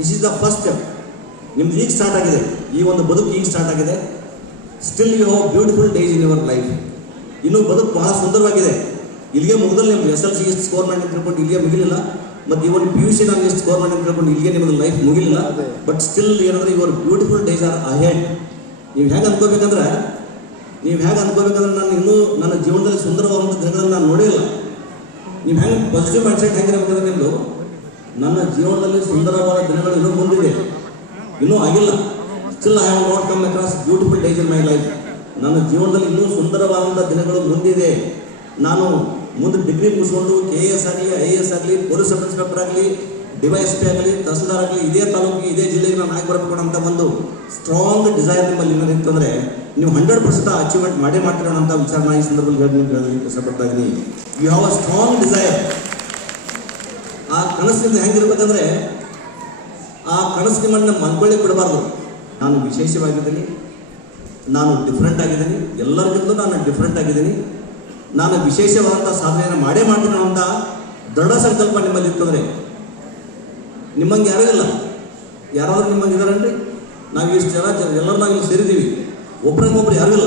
This is the first step. ನಿಮ್ದು ಈಗ start ಆಗಿದೆ, ಈ ಒಂದು ಬದುಕು ಈಗ ಸ್ಟಾರ್ಟ್ ಆಗಿದೆ. Still you have beautiful days in your life. ಇನ್ನೂ ಬದುಕು ಬಹಳ ಸುಂದರವಾಗಿದೆ. ಇಲ್ಲಿಗೆ ಮುಗಿದಲ್ಲಿ ನಿಮ್ಗೆ SLC ಎಷ್ಟು ಸ್ಕೋರ್ ಮಾಡಿ ಅಂತ ತಿಳ್ಕೊಂಡು ಇಲ್ಲಿಗೆ ಮುಗಿಲಿಲ್ಲ, ಮತ್ತು ಈ ಒಂದು PUC ನಾನು ಎಷ್ಟು ಸ್ಕೋರ್ ಮಾಡಿ ಅಂತ ತಿಳ್ಕೊಂಡು ಇಲ್ಲಿಗೆ ನಿಮ್ಮದು ಲೈಫ್ ಮುಗಿಲಿಲ್ಲ. ಬಟ್ ಸ್ಟಿಲ್ ಏನಂದ್ರೆ your beautiful days R ahead. ನೀವು ಹೇಗೆ ಅನ್ಕೋಬೇಕಂದ್ರೆ ನಾನು ಇನ್ನೂ ನನ್ನ ಜೀವನದಲ್ಲಿ ಸುಂದರವಾದಂಥ ದಿನಗಳನ್ನು ನಾನು ನೋಡಿಲ್ಲ. ನೀವು ಹೆಂಗೆ ಪಾಸಿಟಿವ್ ಮೈಂಡ್ಸೆಟ್ ಹೆಂಗಿರಬೇಕಂದ್ರೆ ನಿಮ್ಮದು, ನನ್ನ ಜೀವನದಲ್ಲಿ ಸುಂದರವಾದ ದಿನಗಳು ಇನ್ನೂ ಮುಂದಿದೆ, ಇನ್ನೂ ಆಗಿಲ್ಲ. Still I have not come across beautiful days in my life. ನನ್ನ ಜೀವನದಲ್ಲಿ ಇನ್ನೂ ಸುಂದರವಾದಂಥ ದಿನಗಳು ಮುಂದಿದೆ. ನಾನು ಮುಂದೆ ಡಿಗ್ರಿ ಮುಗಿಸ್ಕೊಂಡು KAS ಆಗಲಿ, IAS ಆಗಲಿ, ಪೊಲೀಸ್ ಸಬ್ ಇನ್ಸ್ಪೆಕ್ಟರ್ ಆಗಲಿ, DYSP ಆಗಲಿ, ತಹಸೀಲ್ದಾರ್ ಆಗಲಿ, ಇದೇ ತಾಲೂಕಿಗೆ ಇದೇ ಜಿಲ್ಲೆಗೆ ನಾನು ಆಗಿ ಬರಬೇಕು ಅಂತ ಒಂದು ಸ್ಟ್ರಾಂಗ್ ಡಿಸೈರ್ ನಿಮ್ಮಲ್ಲಿ ಏನಿತ್ತು ಅಂದರೆ ನೀವು 100% ಅಚೀವ್ಮೆಂಟ್ ಮಾಡ್ತೀರೋ ಅಂತ ವಿಚಾರ ಈ ಸಂದರ್ಭದಲ್ಲಿ ಹೇಳಲಿಕ್ಕೆ ಇಷ್ಟಪಡ್ತಾ ಇದ್ದೀನಿ. You have a strong desire. ಆ ಕನಸಿನಿಂದ ಹೆಂಗಿರ್ಬೇಕಂದ್ರೆ ಆ ಕನಸು ನಿಮ್ಮನ್ನು ಮಲ್ಕೊಳ್ಳಿ ಬಿಡಬಾರ್ದು. ನಾನು ವಿಶೇಷವಾಗಿದ್ದೀನಿ, ನಾನು ಡಿಫ್ರೆಂಟ್ ಆಗಿದ್ದೀನಿ, ಎಲ್ಲರಿಗಿಂತಲೂ ನಾನು ಡಿಫ್ರೆಂಟ್ ಆಗಿದ್ದೀನಿ, ನಾನು ವಿಶೇಷವಾದಂಥ ಸಾಧನೆಯನ್ನು ಮಾಡ್ತೀನಿ ಅಂತ ದೃಢ ಸಂಕಲ್ಪ ನಿಮ್ಮಲ್ಲಿ ಇರ್ತಂದರೆ ನಿಮ್ಮಂಗೆ ಯಾರೂ ಇಲ್ಲ. ಯಾರಾದ್ರೂ ನಿಮ್ಮಂಗೆ ಇದ್ದಾರನ್ರಿ? ನಾವು ಇಷ್ಟು ಜನ ಎಲ್ಲರೂ ನಾವು ಇಲ್ಲಿ ಸೇರಿದ್ದೀವಿ, ಒಬ್ಬರಿಗೊಬ್ರು ಯಾರೂ ಇಲ್ಲ.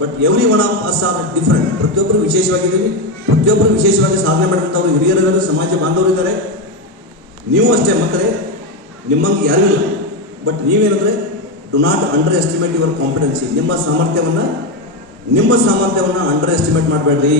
But every one of us are different. ಪ್ರತಿಯೊಬ್ಬರು ವಿಶೇಷವಾಗಿದ್ದೀವಿ, ಪ್ರತಿಯೊಬ್ಬರು ವಿಶೇಷವಾಗಿ ಸಾಧನೆ ಮಾಡಿದಂಥವ್ರು ಹಿರಿಯರಿದ್ದಾರೆ, ಸಮಾಜ ಬಾಂಧವರು ಇದ್ದಾರೆ. ನೀವು ಅಷ್ಟೇ ಮಕ್ಕಳೇ, ನಿಮ್ಮಂಗೆ ಯಾರೂ ಇಲ್ಲ. ಬಟ್ ನೀವೇನಂದರೆ do not underestimate your competency. ನಿಮ್ಮ ಸಾಮರ್ಥ್ಯವನ್ನು ಅಂಡರ್ ಎಸ್ಟಿಮೇಟ್ ಮಾಡಬೇಡ್ರಿ.